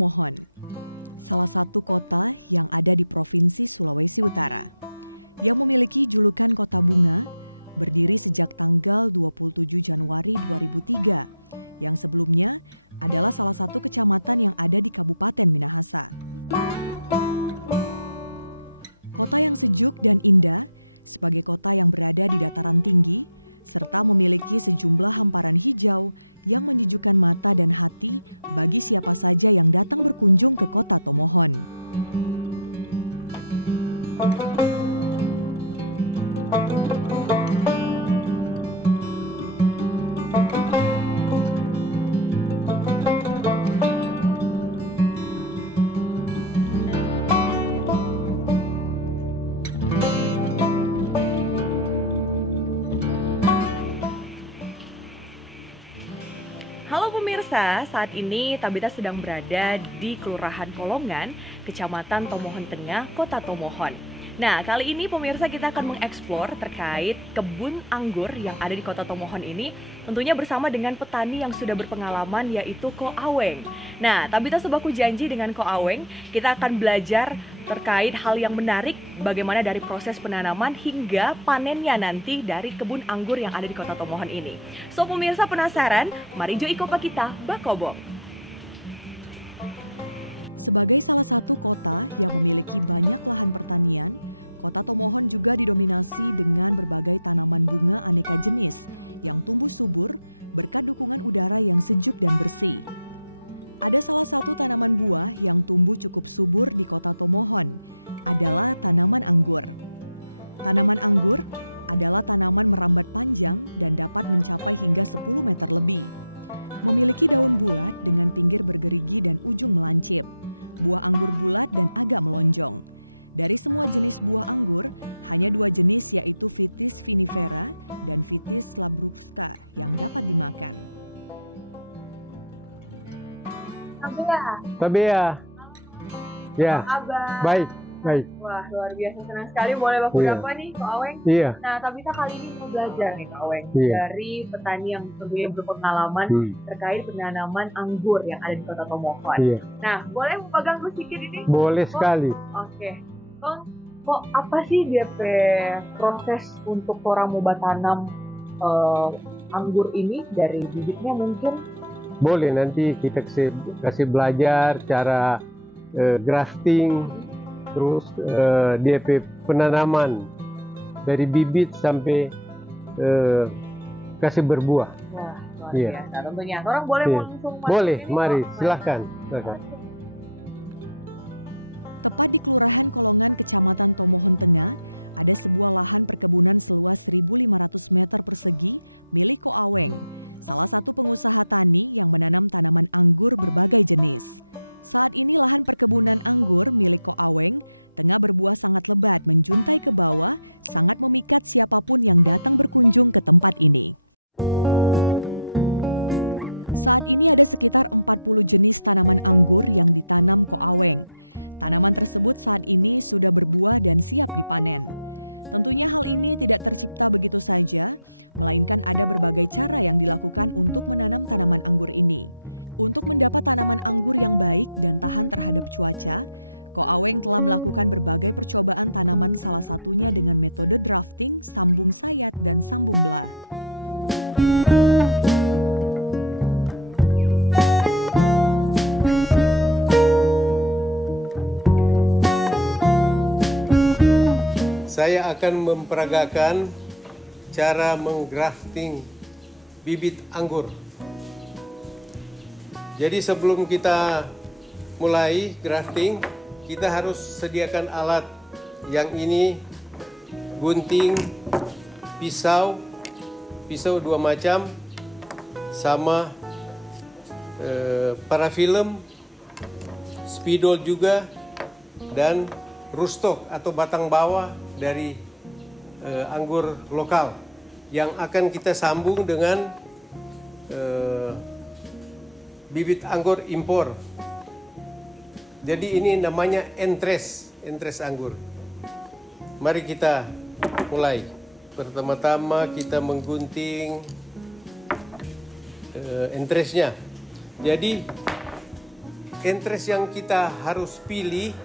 Tomohon, salah satu kota yang ada di Provinsi Sulawesi Utara, yang memiliki julukan Kota Bunga, berdiri sejak tanggal 27 Januari 2003, yang sebelumnya adalah salah satu kecamatan yang ada di Kabupaten Minahasa. Kota yang sejuk dan indah, sebagai kota yang berada di dataran tinggi, serta memiliki sejumlah hamparan hijau yang menyejukkan mata dan hati bagi siapa saja yang datang berkunjung ke kota Tomohon. Halo pemirsa, saat ini Tabita sedang berada di Kelurahan Kolongan, Kecamatan Tomohon Tengah, Kota Tomohon. Nah, kali ini pemirsa kita akan mengeksplor terkait kebun anggur yang ada di Kota Tomohon ini, tentunya bersama dengan petani yang sudah berpengalaman, yaitu Ko Aweng. Nah, Tabita sebaku janji dengan Ko Aweng, kita akan belajar terkait hal yang menarik, bagaimana dari proses penanaman hingga panennya nanti dari kebun anggur yang ada di Kota Tomohon ini. So pemirsa penasaran? Mari jo ikopa kita bakobong. Sebagai salah satu kota yang memiliki banyak lahan pertanian, Kota Tomohon juga didominasi dengan berbagai tanaman bunga aneka jenis yang tumbuh subur berkat dukungan udara yang sejuk dan bersih. Ada salah satu tanaman buah yang tumbuh cukup subur di Kota Tomohon, adalah tanaman anggur. Tanaman anggur adalah tanaman merambat panjang dan dapat mencapai hingga 10 meter lebih. Memiliki daun bulat dengan pinggir bergerigi dan ujung melancip. Buah anggur bulat dan agak melonjong. Dari semua jenis buah anggur, hanya 2 jenis yaitu Vitis vinifera dan Vitis labrusca yang dapat dimakan. Tabea. Ya. Abang. Baik. Wah, luar biasa, senang sekali boleh baku Iya. apa nih, Ko Aweng. Iya. Nah, Tabita kali ini mau belajar nih, Ko Aweng, Iya. dari petani yang tentunya berpengalaman terkait penanaman anggur yang ada di Kota Tomohon. Iya. Nah, boleh pegang sedikit ini? Boleh sekali. Oke. Kok apa sih DP proses untuk orang mau tanam anggur ini dari bibitnya mungkin? Boleh, nanti kita kasih belajar cara grafting, terus DP penanaman dari bibit sampai kasih berbuah. Wah, luar Iya. biasa tentunya. Orang boleh Iya. langsung masuk Boleh, ini, mari, Ko? silahkan. Tepat di Kelurahan Kolongan, Kecamatan Tomohon Tengah, ada sebuah lahan perkebunan seluas 1.500 meter persegi milik Ko Aweng, salah satu pengusaha tani yang menanam tanaman anggur berbagai jenis. Saat ini lahan perkebunan anggur milik Ko Aweng tengah berbuah sangat lebat menjuntai ke bawah, sangat memikat siapapun yang datang berkunjung ke tempat ini. Saat ini ada sekitar 40 jenis tanaman anggur yang ditanam Ko Aweng. Tanaman tersebut saat ini sudah berbuah dan siap dipanen. Tentunya hal ini tidak tercipta begitu saja, melainkan ada berbagai cara yang dilakukan untuk menanam tanaman anggur ini. Untuk mendapat tanaman anggur yang baik dan tahan terhadap cuaca, Ko Aweng telah melakukan berbagai percobaan tanaman, salah satunya dengan metode drafting, sambung sayat, dan sambung belah. Saya akan memperagakan cara menggrafting bibit anggur. Jadi sebelum kita mulai grafting, kita harus sediakan alat. Yang ini gunting, pisau 2 macam, sama parafilm, spidol juga, dan rustok atau batang bawah dari anggur lokal yang akan kita sambung dengan bibit anggur impor. Jadi ini namanya entres anggur. Mari kita mulai. Pertama-tama kita menggunting entresnya. Jadi entres yang kita harus pilih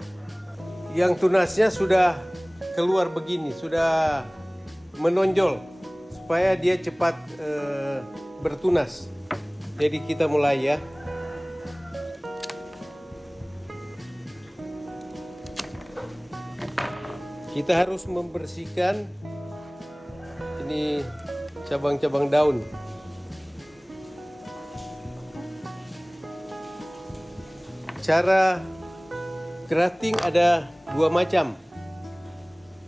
yang tunasnya sudah keluar begini, sudah menonjol supaya dia cepat bertunas. Jadi kita mulai ya. Kita harus membersihkan ini cabang-cabang daun. Cara grafting ada dua macam.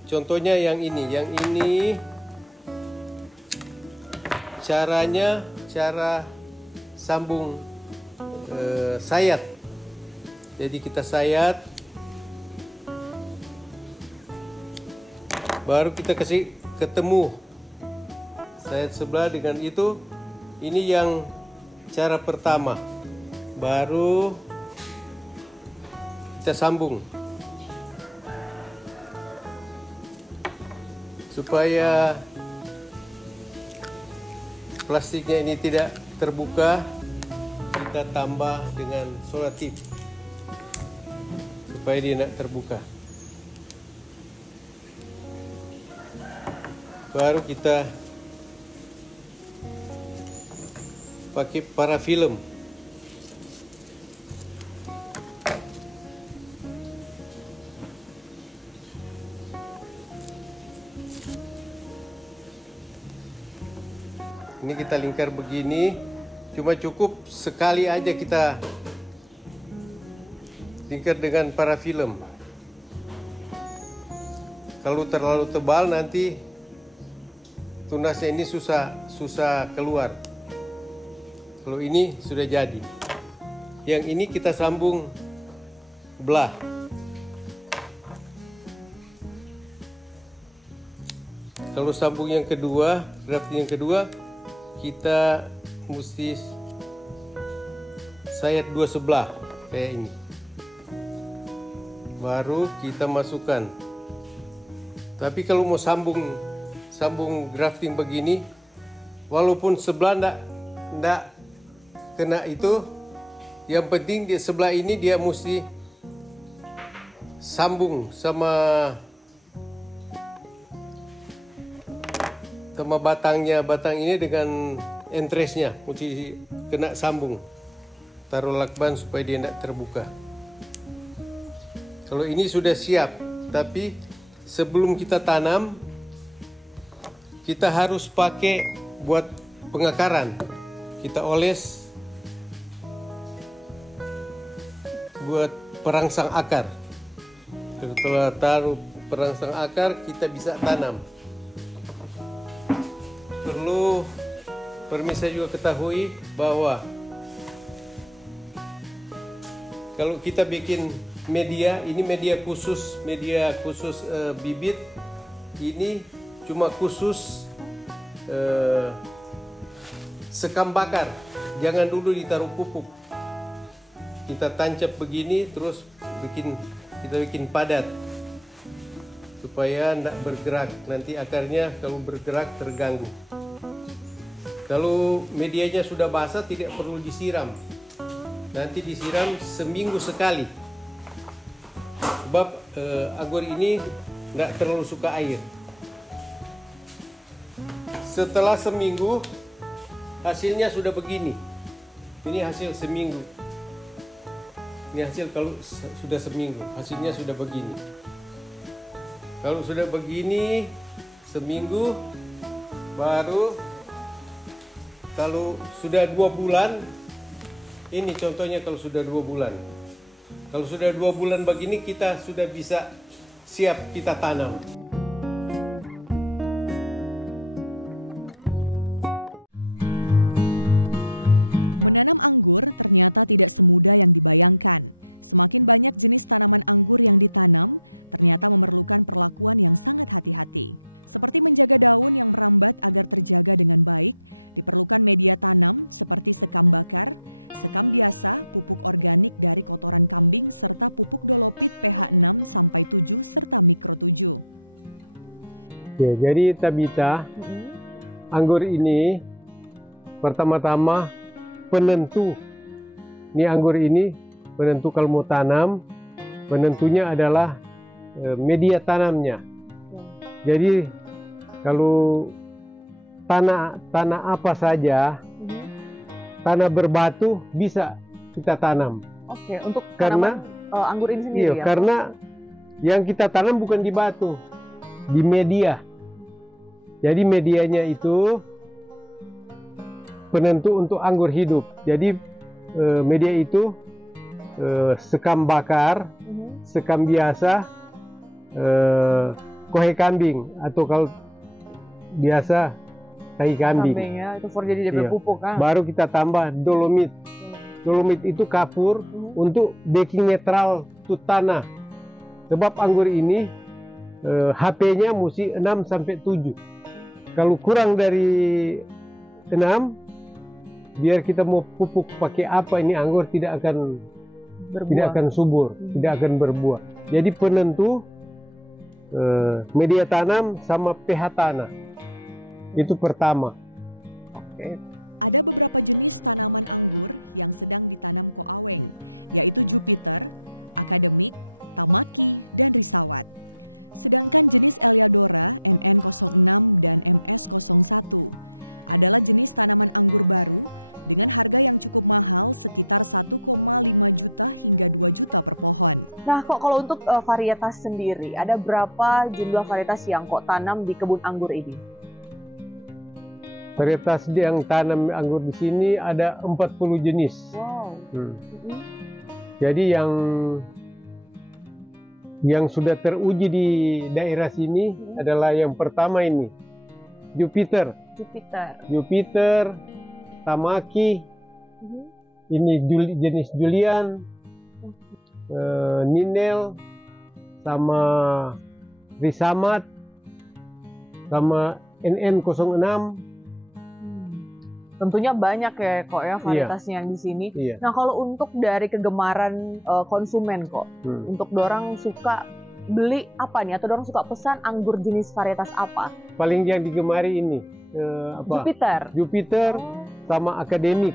Contohnya yang ini caranya cara sambung sayat. Jadi kita sayat, baru kita kasih ketemu sayat sebelah dengan itu. Ini yang cara pertama, baru kita sambung supaya plastiknya ini tidak terbuka. Kita tambah dengan solatif supaya dia tidak terbuka. Baru kita pakai parafilm. Ini kita lingkar begini, cuma cukup sekali aja kita lingkar dengan parafilm. Kalau terlalu tebal nanti tunasnya ini susah keluar. Kalau ini sudah jadi. Yang ini kita sambung belah. Kalau sambung yang kedua, grafting yang kedua, kita mesti sayat dua sebelah kayak ini. Baru kita masukkan. Tapi kalau mau sambung grafting begini, walaupun sebelah ndak kena itu, yang penting di sebelah ini dia mesti sambung sama batang ini dengan entresnya, mesti kena sambung. Taruh lakban supaya dia tidak terbuka. Kalau ini sudah siap, tapi sebelum kita tanam, kita harus pakai buat pengakaran. Kita oles buat perangsang akar. Setelah taruh perangsang akar, kita bisa tanam. Perlu pemirsa juga ketahui bahwa kalau kita bikin media, ini media khusus bibit, ini cuma khusus sekam bakar, jangan dulu ditaruh pupuk. Kita tancap begini, terus kita bikin padat supaya tidak bergerak. Nanti akarnya kalau bergerak terganggu. Kalau medianya sudah basah tidak perlu disiram. Nanti disiram seminggu sekali. Sebab anggur ini tidak terlalu suka air. Setelah seminggu hasilnya sudah begini. Ini hasil seminggu. Ini hasil kalau sudah seminggu, hasilnya sudah begini. Kalau sudah begini seminggu, baru kalau sudah 2 bulan, ini contohnya kalau sudah 2 bulan. Kalau sudah 2 bulan begini, kita sudah bisa siap kita tanam. Menanam anggur ternyata tidak semudah yang dibayangkan. Semakin banyak jenis tanaman anggur yang ditanam, ternyata memerlukan perlakuan yang sangat hati-hati. Seperti menjaga daun yang merambat agar terjaga dengan baik, diperlukan media tanam seperti sekam bakar, sekam biasa, pupuk organik dari kotoran kambing, serta pupuk dolopit pH 6-7 serta mikro 7. Ya, jadi Tabita, anggur ini pertama-tama penentu. Ini anggur ini penentu kalau mau tanam, penentunya adalah media tanamnya. Jadi kalau tanah apa saja, tanah berbatu bisa kita tanam. Oke, untuk Karena tanaman anggur ini sendiri iya, ya? karena yang kita tanam bukan di batu, di media. Jadi medianya itu penentu untuk anggur hidup. Jadi media itu sekam bakar, sekam biasa, kohe kambing, atau kalau biasa tai kambing. Ya, itu for jadi DP Iya. pupuk kan? Baru kita tambah dolomit. Dolomit itu kapur untuk baking netral tuh tanah. Sebab anggur ini HP-nya mesti 6 sampai 7. Kalau kurang dari 6, biar kita mau pupuk pakai apa, ini anggur tidak akan subur, tidak akan berbuah. Jadi penentu media tanam sama pH tanah. Itu pertama. Oke. Ada beberapa jenis tanaman anggur yang sedang ditanam Ko Aweng, yaitu Jupiter, Akademik, Tamaki, dan Risawat. Sedangkan jenis Eliodora, NN06 dan MS01 adalah jenis tanaman anggur baru dengan harga yang cukup mahal, sekitar 1,5 juta hingga 2 juta per pohon. Nah, kok kalau untuk varietas sendiri, ada berapa jumlah varietas yang kok tanam di kebun anggur ini? Varietas yang tanam anggur di sini ada 40 jenis. Wow. Jadi yang sudah teruji di daerah sini adalah yang pertama ini, Jupiter, Tamaki, ini jenis Julian, Ninel, sama Risamat, sama NN06. Tentunya banyak ya kok ya varietasnya yang di sini. Iya. Nah, kalau untuk dari kegemaran konsumen kok, untuk dorang suka beli apa nih, atau dorang suka pesan anggur jenis varietas apa? Paling yang digemari ini Jupiter sama Akademik.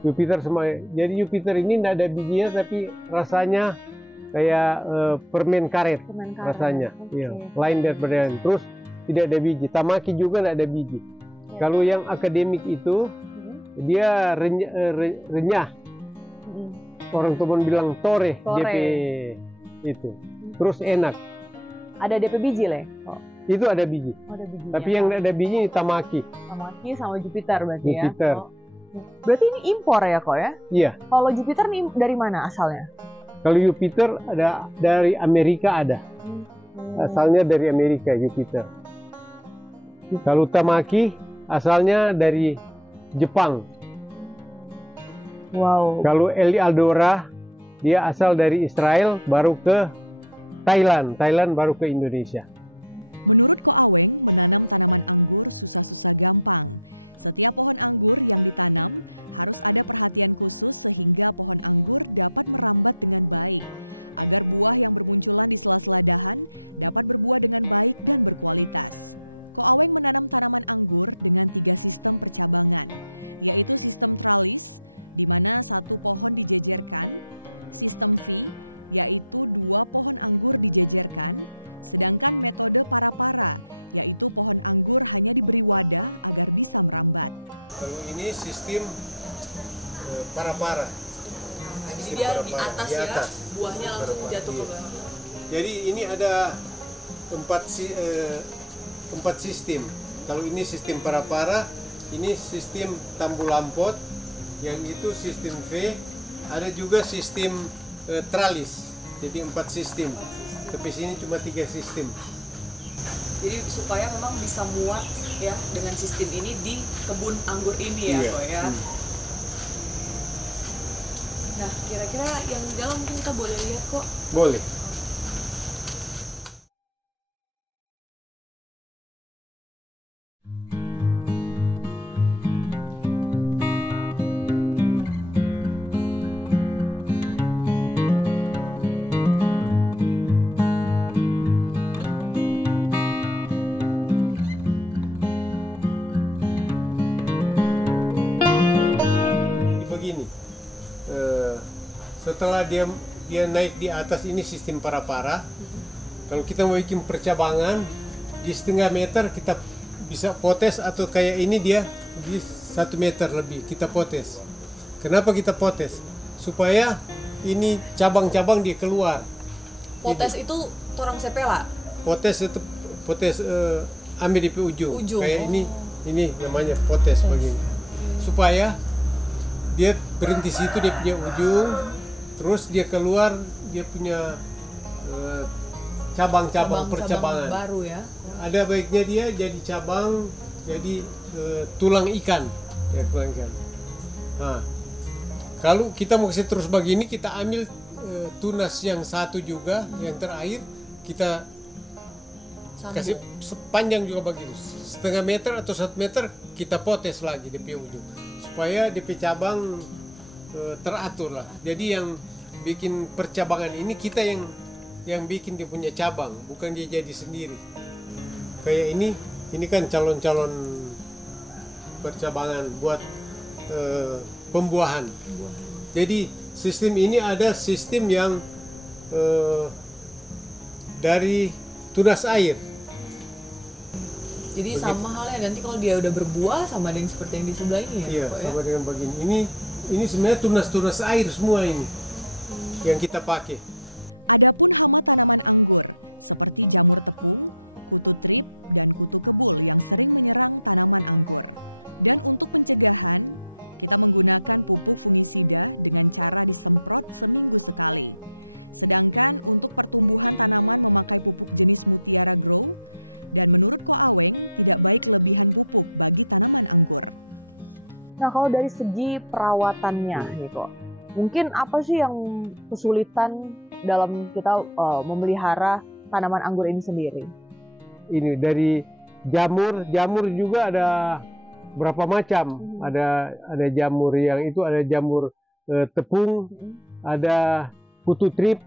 Jupiter sama, jadi Jupiter ini tidak ada bijinya tapi rasanya kayak permen karet. Rasanya. Iya, lain daripada yang terus tidak ada biji. Tamaki juga tidak ada biji. Kalau yang Akademik itu dia renyah. Orang teman bilang tore. DP itu. Terus enak. Ada DP biji Le? Itu ada biji. Ada biji. Tapi yang ada biji Tamaki. Tamaki sama Jupiter berarti Jupiter. ya. Berarti ini impor ya kok ya? Iya. Kalau Jupiter nih dari mana asalnya? Kalau Jupiter ada dari Amerika ada. Asalnya dari Amerika Jupiter. Kalau Tamaki asalnya dari Jepang. Wow. Kalau Eliodora dia asal dari Israel baru ke Thailand baru ke Indonesia. Menurut Ko Aweng, menanam tanaman anggur susah-susah gampang. Setiap pohon anggur yang ditanam harus ada perhatian khusus sehingga pohon anggur dapat merambat dengan baik, agar buah yang bermunculan di sela-sela dahan dapat berbuah dengan baik dan berkualitas. Ko Aweng menanam tanaman anggur dengan 3 sistem percabangan, yaitu sistem tralis, di mana 1 pohon dijejerkan, sistem V, yaitu 2 pohon anggur dijejerkan, sedangkan metode para-para, yaitu pohon anggur hanya diberi wadah agar bisa merambat. Kalau ini sistem para-para. Jadi dia di atas ya, buahnya langsung jatuh ke bawah. Jadi ini ada 4 sistem. Kalau ini sistem para-para, ini sistem tambulampot, yang itu sistem V, ada juga sistem tralis. Jadi 4 sistem. Tapi sini cuma 3 sistem. Jadi supaya memang bisa muat ya dengan sistem ini di kebun anggur ini ya, kok ya. Nah, kira-kira yang di dalam mungkin kita boleh lihat kok. Boleh. setelah dia naik di atas ini sistem para-para. Kalau kita mau bikin percabangan di 0,5 meter kita bisa potes, atau kayak ini dia di 1 meter lebih kita potes. Kenapa kita potes? Supaya ini cabang-cabang dia keluar. Potes itu torang sepela. Potes itu ambil di ujung. Kayak ini namanya potes begini. Supaya dia berhenti situ, dia punya ujung, terus dia keluar, dia punya cabang-cabang percabangan baru ya. Ada baiknya dia jadi cabang, jadi tulang ikan, ya tulang ikan. Nah, kalau kita mau kasih terus begini, kita ambil tunas yang satu juga, yang terakhir kita kasih sepanjang juga begitu, 0,5 meter atau 1 meter kita potes lagi di ujung, supaya di cabang teratur lah. Jadi yang bikin percabangan ini kita yang bikin dia punya cabang, bukan dia jadi sendiri. Kayak ini kan calon-calon percabangan buat pembuahan. Jadi sistem ini ada sistem yang dari tunas air. Jadi sama halnya nanti kalau dia udah berbuah sama dengan seperti yang di sebelah ini ya? Iya, sama dengan begini. Ini sebenarnya tunas-tunas air semua ini yang kita pakai. Adapun hama tanaman anggur seperti jamur tepung, kutu trip, dan kutu kebul yang sering menyerang tanaman anggur. Dan untuk pencegahan, kita menggunakan pupuk fungisida dengan cara disemprot seminggu sekali. Sedangkan untuk pertumbuhan tanaman memakai pupuk jenis Mutiara Grow, dan menurut Ko Aweng tidak baik kelebihan pupuk bagi tanaman anggur. Nah, kalau dari segi perawatannya gitu, mungkin apa sih yang kesulitan dalam kita memelihara tanaman anggur ini sendiri? Ini dari jamur juga ada berapa macam. Ada jamur yang itu, ada jamur tepung, ada kutu trip.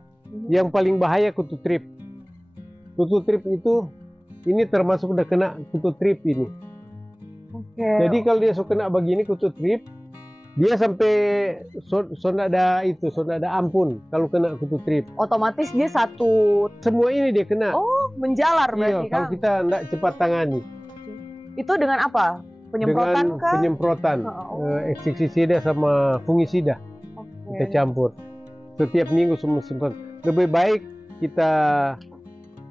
Yang paling bahaya kutu trip. Kutu trip itu ini termasuk udah kena kutu trip ini. Jadi kalau dia suka kena begini kutu trip, dia sampai sonda ada ampun kalau kena kutu trip. Otomatis dia satu semua ini dia kena. Oh, menjalar berarti kan? Kalau kita tidak cepat tangani. Itu dengan apa? Penyemprotan dengan penyemprotan insektisida sama fungisida. Kita campur setiap minggu semua semprot. Lebih baik kita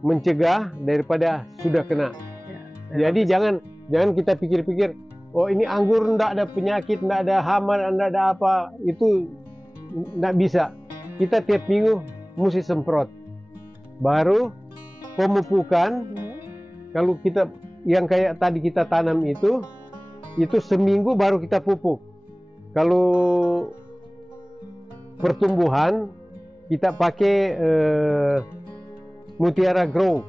mencegah daripada sudah kena. Jadi jangan kita pikir-pikir, oh ini anggur ndak ada penyakit, ndak ada hama, ndak ada apa, itu ndak bisa. Kita tiap minggu mesti semprot. Baru pemupukan, kalau kita yang kayak tadi kita tanam itu seminggu baru kita pupuk. Kalau pertumbuhan kita pakai Mutiara Grow.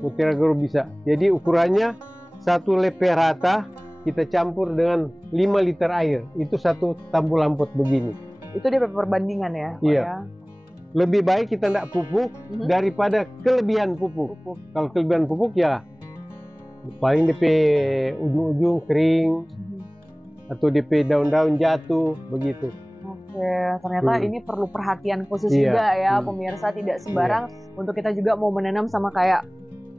Mutiara Grow bisa. Jadi ukurannya 1 leper rata kita campur dengan 5 liter air. Itu 1 tambu lampot begini. Itu dia perbandingan ya? Iya. Lebih baik kita tidak pupuk daripada kelebihan pupuk. Kalau kelebihan pupuk ya paling DP ujung-ujung kering atau DP daun-daun jatuh begitu. Oke, ternyata ini perlu perhatian khusus juga ya pemirsa, tidak sembarang untuk kita juga mau menanam sama kayak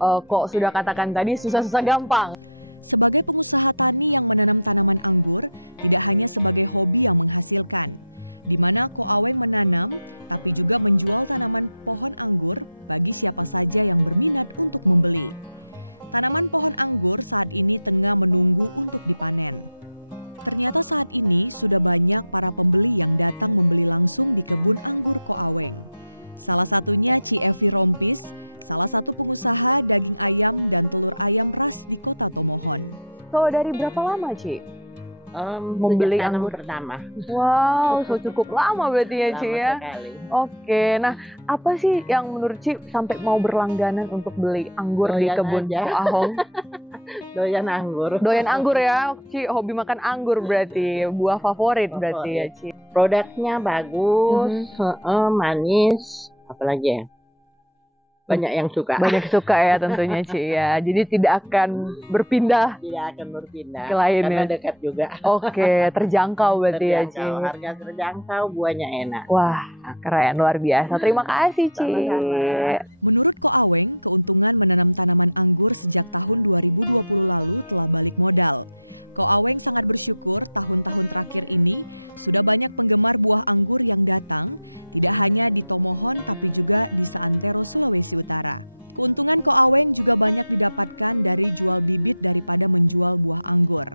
kok sudah katakan tadi susah-susah gampang. Sebagai pengusaha tani yang menanam tanaman anggur, tidak hanya sebagai hobi yang menghasilkan, di mana Ko Aweng menanam, tapi juga menjual tanaman pohon anggur bagi siapa saja yang berminat untuk membeli. Tanaman pohon anggur saat ini tengah menunggu untuk dipanen. Ternyata saat ini sudah banyak para pembeli yang datang membeli langsung di kebun anggur Ko Aweng. Salah satunya Ci Evi Rompis, salah satu pengusaha daging ayam dan telur ayam ras di Kota Tomohon. So dari berapa lama Ci? Membeli anggur pertama. Wow, so cukup lama berarti ya Ci ya. Sekali. Oke, nah apa sih yang menurut Ci sampai mau berlangganan untuk beli anggur di kebun Ko Aweng? Doyan anggur. Doyan anggur ya, Ci hobi makan anggur berarti, buah favorit berarti ya Ci. Produknya bagus, manis, apalagi ya? banyak yang suka. Banyak suka ya tentunya Ci ya. Jadi tidak akan berpindah Tidak akan berpindah. ke lainnya. Karena dekat juga. Oke, terjangkau berarti ya Ci. Terjangkau, harga terjangkau, buahnya enak. Wah, keren, luar biasa. Terima kasih Ci. Sama-sama. Menurut Ko Aweng, keuntungan menanam tanaman anggur sejak tahun 2020 lalu telah balik modal. Ko Aweng sangat bersyukur tahun-tahun terakhir ini sudah banyak penggemar buah anggur yang datang, tidak hanya di Tomohon tapi juga di seantero Sulawesi Utara. Keuntungan Ko Aweng juga banyak didapatkan dari jual bibit daripada menjual buah anggur.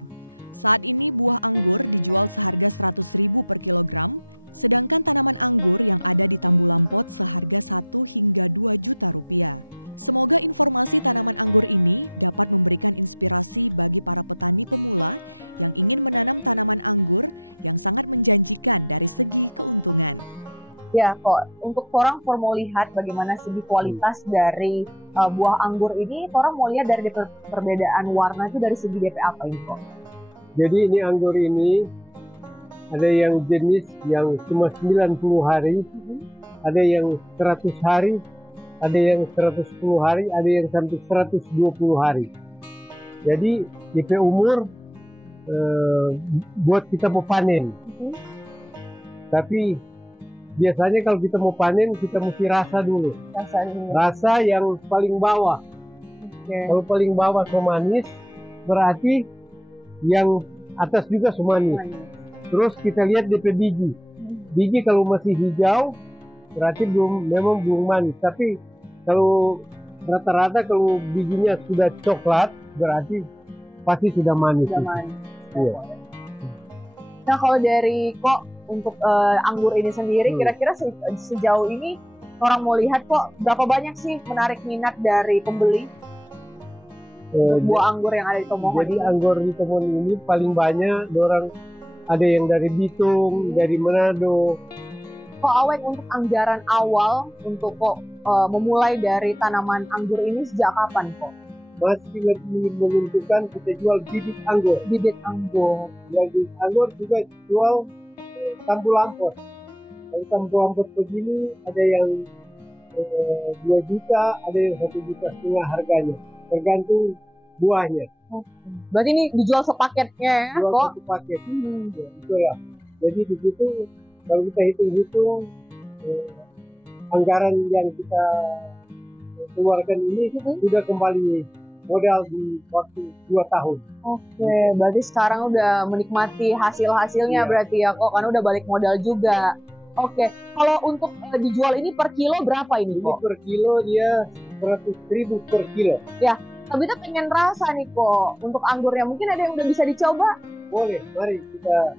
Saat ini buah anggur dijual seharga 100.000 per kilogram, sedangkan tanaman anggur yang ada di Tambu Lampot seharga 1 hingga 2 juta rupiah. Semoga informasi tanaman anggur ini dapat memberikan inspirasi bagi para petani pemula yang ingin menanam tanaman anggur yang sangat menjanjikan dari segi keuntungan. Ya kok, untuk orang mau lihat bagaimana segi kualitas dari buah anggur ini, orang mau lihat dari perbedaan warna itu dari segi DP apa ini kok? Jadi ini anggur ini ada yang jenis yang cuma 90 hari, ada yang 100 hari, ada yang 110 hari, ada yang sampai 120 hari. Jadi DP umur buat kita mau panen. Tapi biasanya kalau kita mau panen kita mesti rasa dulu. Rasa yang paling bawah. Kalau paling bawah manis, berarti yang atas juga manis. Terus kita lihat DP biji. Biji kalau masih hijau berarti memang belum manis. Tapi kalau rata-rata kalau bijinya sudah coklat berarti pasti sudah manis. Sudah manis. Iya. Nah kalau dari kok untuk anggur ini sendiri, kira-kira sejauh ini orang mau lihat kok berapa banyak sih menarik minat dari pembeli buah anggur yang ada di Tomohon? Jadi anggur di Tomohon ini paling banyak orang, ada yang dari Bitung, dari Manado. Kok Aweng untuk anggaran awal untuk kok memulai dari tanaman anggur ini sejak kapan kok? Masih lebih menentukan kita jual bibit anggur. Bibit anggur. Jual bibit anggur juga jual Tambu Lampot. Kalau Tambu Lampot begini ada yang 2 juta, ada yang 1,5 juta harganya. Tergantung buahnya. Berarti ini dijual sepaketnya ya Jual kok? satu paket. Ya, itulah. Jadi di situ kalau kita hitung-hitung anggaran yang kita keluarkan ini sudah kembali modal di waktu 2 tahun. Oke, berarti sekarang udah menikmati hasil-hasilnya berarti ya kok, karena udah balik modal juga. Oke, kalau untuk dijual ini per kilo berapa ini Ini kok? per kilo dia 100.000 per kilo. Ya, tapi kita pengen rasa nih kok untuk anggurnya. Mungkin ada yang udah bisa dicoba? Boleh, mari kita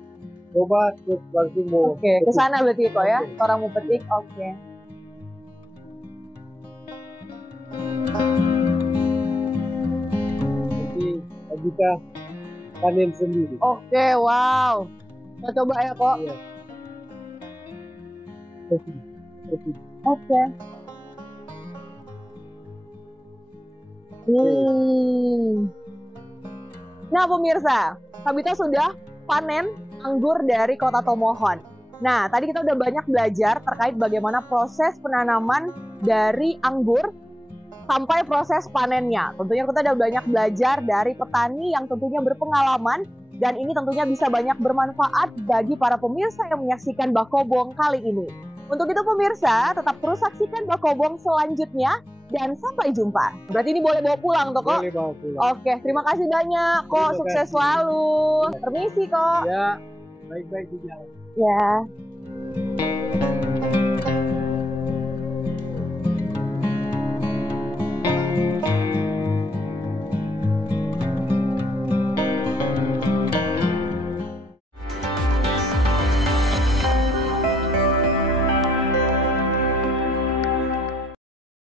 coba terus langsung mau. Oke, ke sana berarti kok ya. Oke. Orang mau petik, oke. Nanti kita panen sendiri. Oke, wow. Kita coba ya kok. Iya. Oke. Oke. Nah pemirsa, Kabita sudah panen anggur dari Kota Tomohon. Nah tadi kita udah banyak belajar terkait bagaimana proses penanaman dari anggur sampai proses panennya. Tentunya kita udah banyak belajar dari petani yang tentunya berpengalaman, dan ini tentunya bisa banyak bermanfaat bagi para pemirsa yang menyaksikan Bakobong kali ini. Untuk itu pemirsa, tetap terus saksikan Bakobong selanjutnya, dan sampai jumpa. Berarti ini boleh bawa pulang toh kok? Boleh bawa pulang. Oke, terima kasih banyak kok, Terima sukses kasih. selalu. Permisi kok. Ya, baik-baik di jalan. Ya.